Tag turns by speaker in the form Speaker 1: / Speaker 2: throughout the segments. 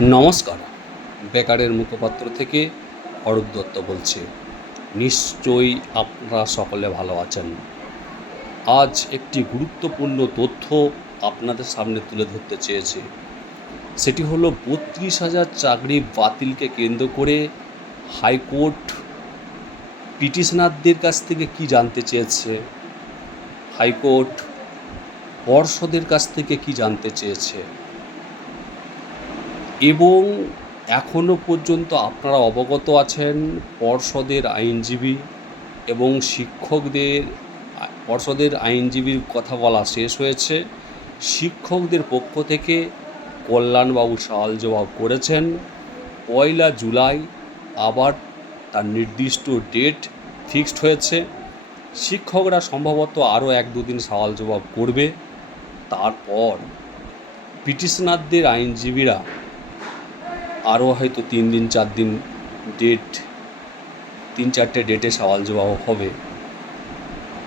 Speaker 1: নমস্কার। বেকারের মুখপাত্র থেকে অরূপ দত্ত বলছি। নিশ্চয়ই আপনারা সকলে ভালো আছেন। আজ একটি গুরুত্বপূর্ণ তথ্য আপনাদের সামনে তুলে ধরতে চেয়েছি। সেটি হলো বত্রিশ হাজার চাকরি বাতিলকে কেন্দ্র করে হাইকোর্ট পিটিশনারদের কাছ থেকে কি জানতে চেয়েছে? হাইকোর্ট পর্ষদের কাছ থেকে কি জানতে চেয়েছে? এবং এখনও পর্যন্ত আপনারা অবগত আছেন পর্ষদের আইনজীবী এবং শিক্ষকদের, পর্ষদের আইনজীবীর কথা বলা শেষ হয়েছে। শিক্ষকদের পক্ষ থেকে কল্যাণবাবু সওয়াল জবাব করেছেন, পয়লা জুলাই আবার তার নির্দিষ্ট ডেট ফিক্সড হয়েছে। শিক্ষকরা সম্ভবত আরও এক দুদিন সওয়াল জবাব করবে। তারপর পিটিশনারদের আইনজীবীরা আরও হয়তো তিন দিন, চার দিন ডেট তিন চারটে ডেটে সওয়াল জবাব হবে।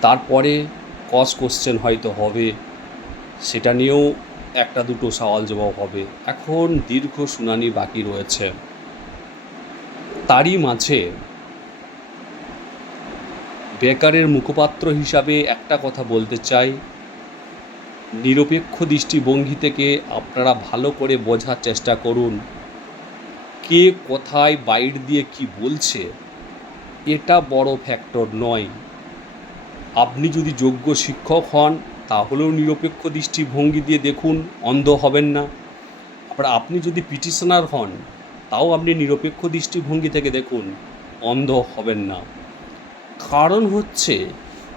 Speaker 1: তারপরে কস কোশ্চেন হয়তো হবে, সেটা নিয়েও একটা দুটো সওয়াল জবাব হবে। এখন দীর্ঘ শুনানি বাকি রয়েছে। তারই মাঝে বেকারের মুখপাত্র হিসাবে একটা কথা বলতে চাই। নিরপেক্ষ দৃষ্টিভঙ্গি থেকে আপনারা ভালো করে বোঝার চেষ্টা করুন। কে কোথায় বাইর দিয়ে কি বলছে, এটা বড় ফ্যাক্টর নয়। আপনি যদি যোগ্য শিক্ষক হন, তাহলেও নিরপেক্ষ দৃষ্টিভঙ্গি দিয়ে দেখুন, অন্ধ হবেন না। আবার আপনি যদি পিটিশনার হন, তাও আপনি নিরপেক্ষ দৃষ্টিভঙ্গি থেকে দেখুন, অন্ধ হবেন না। কারণ হচ্ছে,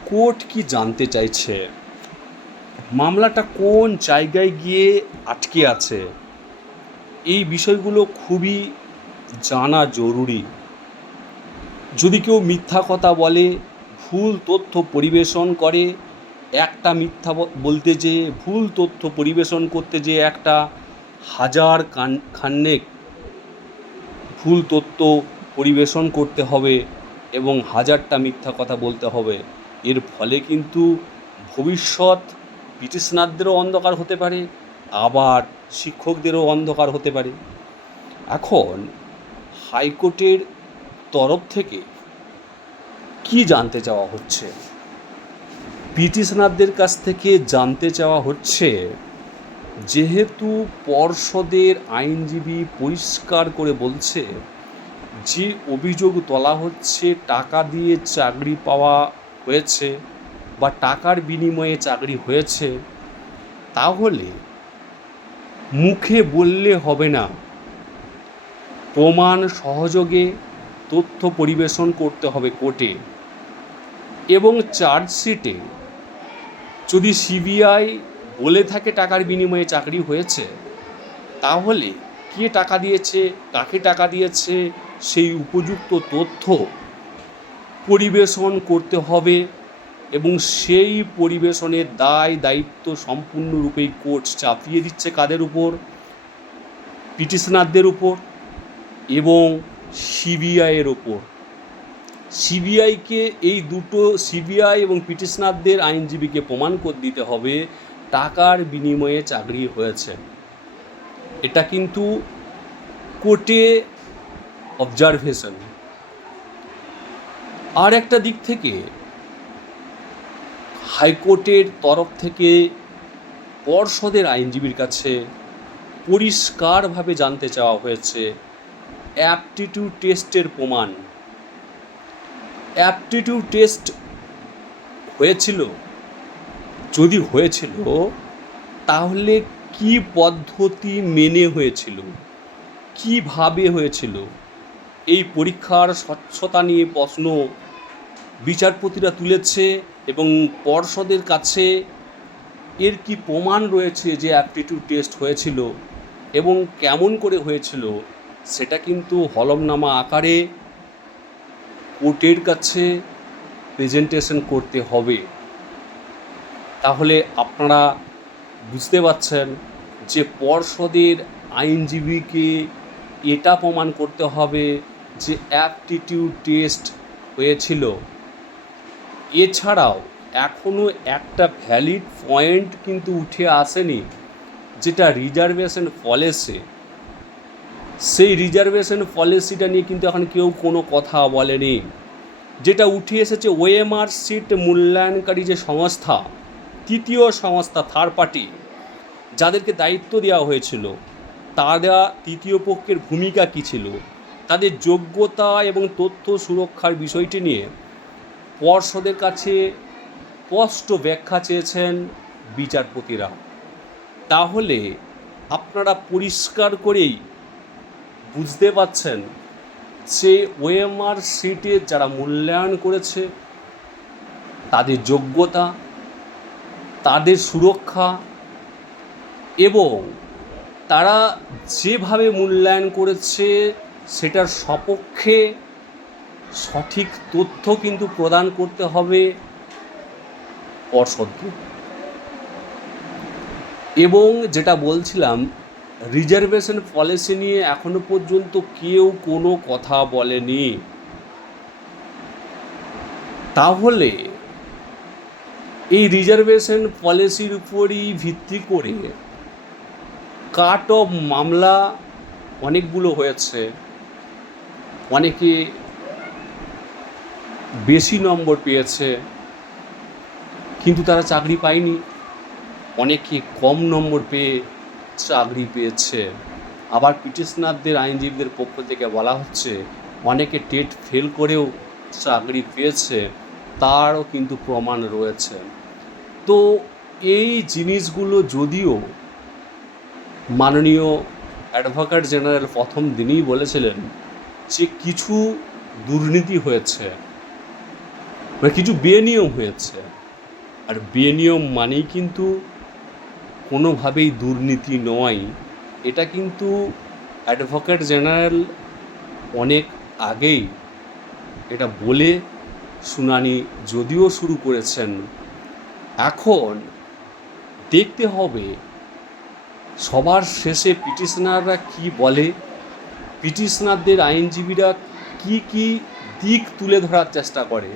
Speaker 1: কোর্ট কি জানতে চাইছে? মামলাটা কোন জায়গায় গিয়ে আটকে আছে? এই বিষয়গুলো খুবই জানা জরুরি। যদি কেউ মিথ্যা কথা বলে, ভুল তথ্য পরিবেশন করে, একটা মিথ্যা বলতে যেয়ে ভুল তথ্য পরিবেশন করতে যেয়ে একটা হাজার কান খান্নেক ভুল তথ্য পরিবেশন করতে হবে এবং হাজারটা মিথ্যা কথা বলতে হবে, এর ফলে কিন্তু ভবিষ্যৎ পিটিশনারদেরও অন্ধকার হতে পারে, আবার শিক্ষকদেরও অন্ধকার হতে পারে। এখন হাইকোর্টের তরফ থেকে কি জানতে চাওয়া হচ্ছে? পিটিশনারদের কাছ থেকে জানতে চাওয়া হচ্ছে, যেহেতু পর্ষদের আইনজীবী পরিষ্কার করে বলছে, যে অভিযোগ তোলা হচ্ছে টাকা দিয়ে চাকরি পাওয়া হয়েছে বা টাকার বিনিময়ে চাকরি হয়েছে, তাহলে মুখে বললে হবে না। প্রমাণ সহযোগে তথ্য পরিবেশন করতে হবে কোর্টে। এবং চার্জশিটে যদি সিবিআই বলে থাকে টাকার বিনিময়ে চাকরি হয়েছে, তাহলে কে টাকা দিয়েছে, কাকে টাকা দিয়েছে, সেই উপযুক্ত তথ্য পরিবেশন করতে হবে এবং সেই পরিবেশনের দায়, দায়িত্ব সম্পূর্ণরূপেই কোর্ট চাপিয়ে দিচ্ছে কাদের উপর? পিটিশনারদের উপর এবং সিবিআইয়ের ওপর সিবিআইকে এই দুটো সিবিআই এবং পিটিশনারদের আইনজীবীকে প্রমাণ করে দিতে হবে, টাকার বিনিময়ে চাকরি হয়েছে। এটা কিন্তু কোর্টে অবজারভেশন আর একটা দিক থেকে হাইকোর্টের তরফ থেকে পর্ষদের আইনজীবীর কাছে পরিষ্কারভাবে জানতে চাওয়া হয়েছে, অ্যাপটিটিউড টেস্টের প্রমাণ। অ্যাপটিটিউড টেস্ট হয়েছিল? যদি হয়েছিল, তাহলে কি পদ্ধতি মেনে হয়েছিল? কীভাবে হয়েছিল? এই পরীক্ষার স্বচ্ছতা নিয়ে প্রশ্ন বিচারপতিরা তুলেছে এবং পর্ষদের কাছে এর কি প্রমাণ রয়েছে যে অ্যাপটিটিউড টেস্ট হয়েছিল এবং কেমন করে হয়েছিল, সেটা কিন্তু হলমনামা আকারে কোর্টের কাছে প্রেজেন্টেশন করতে হবে। তাহলে আপনারা বুঝতে পারছেন যে পর্ষদের আইনজীবীকে এটা প্রমাণ করতে হবে যে অ্যাপটিটিউড টেস্ট হয়েছিল। এছাড়াও এখনও একটা ভ্যালিড পয়েন্ট কিন্তু উঠে আসেনি, যেটা রিজার্ভেশন পলিসি সেই রিজার্ভেশন পলিসিটা নিয়ে কিন্তু এখন কেউ কোনো কথা বলেনি, যেটা উঠে এসেছে ওএমআর সিট মূল্যায়নকারী যে সংস্থা, তৃতীয় সংস্থা থার্ড পার্টি যাদেরকে দায়িত্ব দেওয়া হয়েছিল, তারা তৃতীয় পক্ষের ভূমিকা কী ছিল, তাদের যোগ্যতা এবং তথ্য সুরক্ষার বিষয়টি নিয়ে পর্ষদের কাছে স্পষ্ট ব্যাখ্যা চেয়েছেন বিচারপতিরা। তাহলে আপনারা পরিষ্কার করেই বুঝতে পাচ্ছেন যে ওএমআর সিটে যারা মূল্যায়ন করেছে, তাদের যোগ্যতা, তাদের সুরক্ষা এবং তারা যেভাবে মূল্যায়ন করেছে, সেটার সপক্ষে সঠিক তথ্য কিন্তু প্রদান করতে হবে পর্ষদকে এবং যেটা বলছিলাম রিজার্ভেশন পলিসি নিয়ে এখনও পর্যন্ত কেউ কোনো কথা বলেনি। তাহলে এই রিজার্ভেশন পলিসির উপরই ভিত্তি করে কাট অফ মামলা অনেকগুলো হয়েছে। অনেকে বেশি নম্বর পেয়েছে, কিন্তু তারা চাকরি পায়নি। অনেকে কম নম্বর পেয়ে চাকরি পেয়েছে। আবার পিটিশনারদের, আইনজীবীদের পক্ষ থেকে বলা হচ্ছে, অনেকে টেট ফেল করেও চাকরি পেয়েছে, তারও কিন্তু প্রমাণ রয়েছে। তো এই জিনিসগুলো যদিও মাননীয় অ্যাডভোকেট জেনারেল প্রথম দিনই বলেছিলেন যে কিছু দুর্নীতি হয়েছে। মানে কিছু বেনিয়ম হয়েছে। আর বেনিয়ম মানেই কিন্তু কোনোভাবেই দুর্নীতি নয়। এটা কিন্তু অ্যাডভোকেট জেনারেল অনেক আগেই এটা বলে শুনানি যদিও শুরু করেছেন। এখন দেখতে হবে সবার শেষে পিটিশনাররা কি বলে, পিটিশনারদের আইনজীবীরা কি কি দিক তুলে ধরার চেষ্টা করে।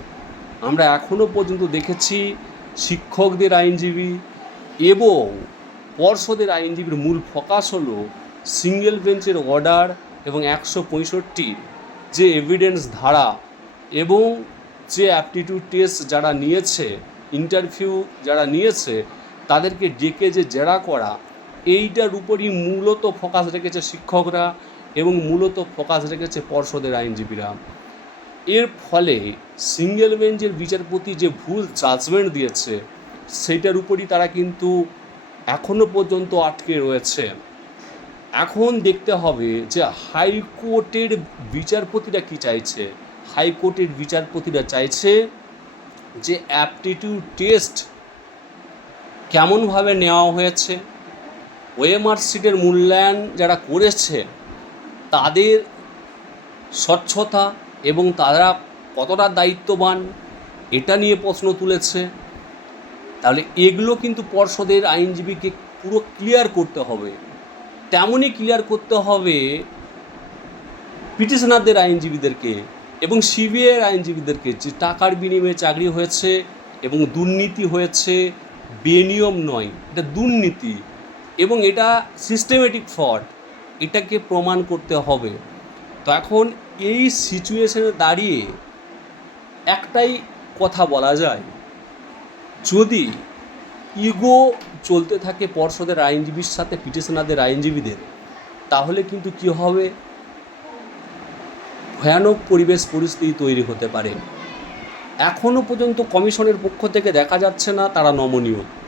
Speaker 1: আমরা এখনও পর্যন্ত দেখেছি শিক্ষকদের আইনজীবী এবং পর্ষদের আইনজীবীর মূল ফোকাস হলো সিঙ্গেল বেঞ্চের অর্ডার এবং একশো পঁয়ষট্টির যে এভিডেন্স ধারা এবং যে অ্যাপটিটিউড টেস্ট যারা নিয়েছে ইন্টারভিউ যারা নিয়েছে, তাদেরকে ডেকে যে জেরা করা, এইটার উপরই মূলত ফোকাস রেখেছে শিক্ষকরা এবং মূলত ফোকাস রেখেছে পর্ষদের আইনজীবীরা। এর ফলে সিঙ্গেল বেঞ্চের বিচারপতি যে ভুল জাজমেন্ট দিয়েছে সেইটার উপরই তারা কিন্তু এখনও পর্যন্ত আটকে রয়েছে। এখন দেখতে হবে যে হাইকোর্টের বিচারপতিরা কি চাইছে। হাইকোর্টের বিচারপতিরা চাইছে যে অ্যাপটিটিউড টেস্ট কেমনভাবে নেওয়া হয়েছে, ওএমআর সিটের মূল্যায়ন যারা করেছে, তাদের স্বচ্ছতা এবং তারা কতটা দায়িত্ববান, এটা নিয়ে প্রশ্ন তুলেছে। তাহলে এগুলো কিন্তু পর্ষদের আইনজীবীকে পুরো ক্লিয়ার করতে হবে। তেমনই ক্লিয়ার করতে হবে পিটিশনারদের আইনজীবীদেরকে এবং সিবিআইয়ের আইনজীবীদেরকে যে টাকার বিনিময়ে চাকরি হয়েছে এবং দুর্নীতি হয়েছে, বেনিয়ম নয়, এটা দুর্নীতি এবং এটা সিস্টেমেটিক ফ্রড এটাকে প্রমাণ করতে হবে। তো এখন এই সিচুয়েশনে দাঁড়িয়ে একটাই কথা বলা যায়। যদি ইগো চলতে থাকে পর্ষদের আইনজীবীর সাথে, পিটিশনারদের আইনজীবীদের, তাহলে কিন্তু কি হবে? ভয়ানক পরিবেশ পরিস্থিতি তৈরি হতে পারে। এখনও পর্যন্ত কমিশনের পক্ষ থেকে দেখা যাচ্ছে না তারা নমনীয়।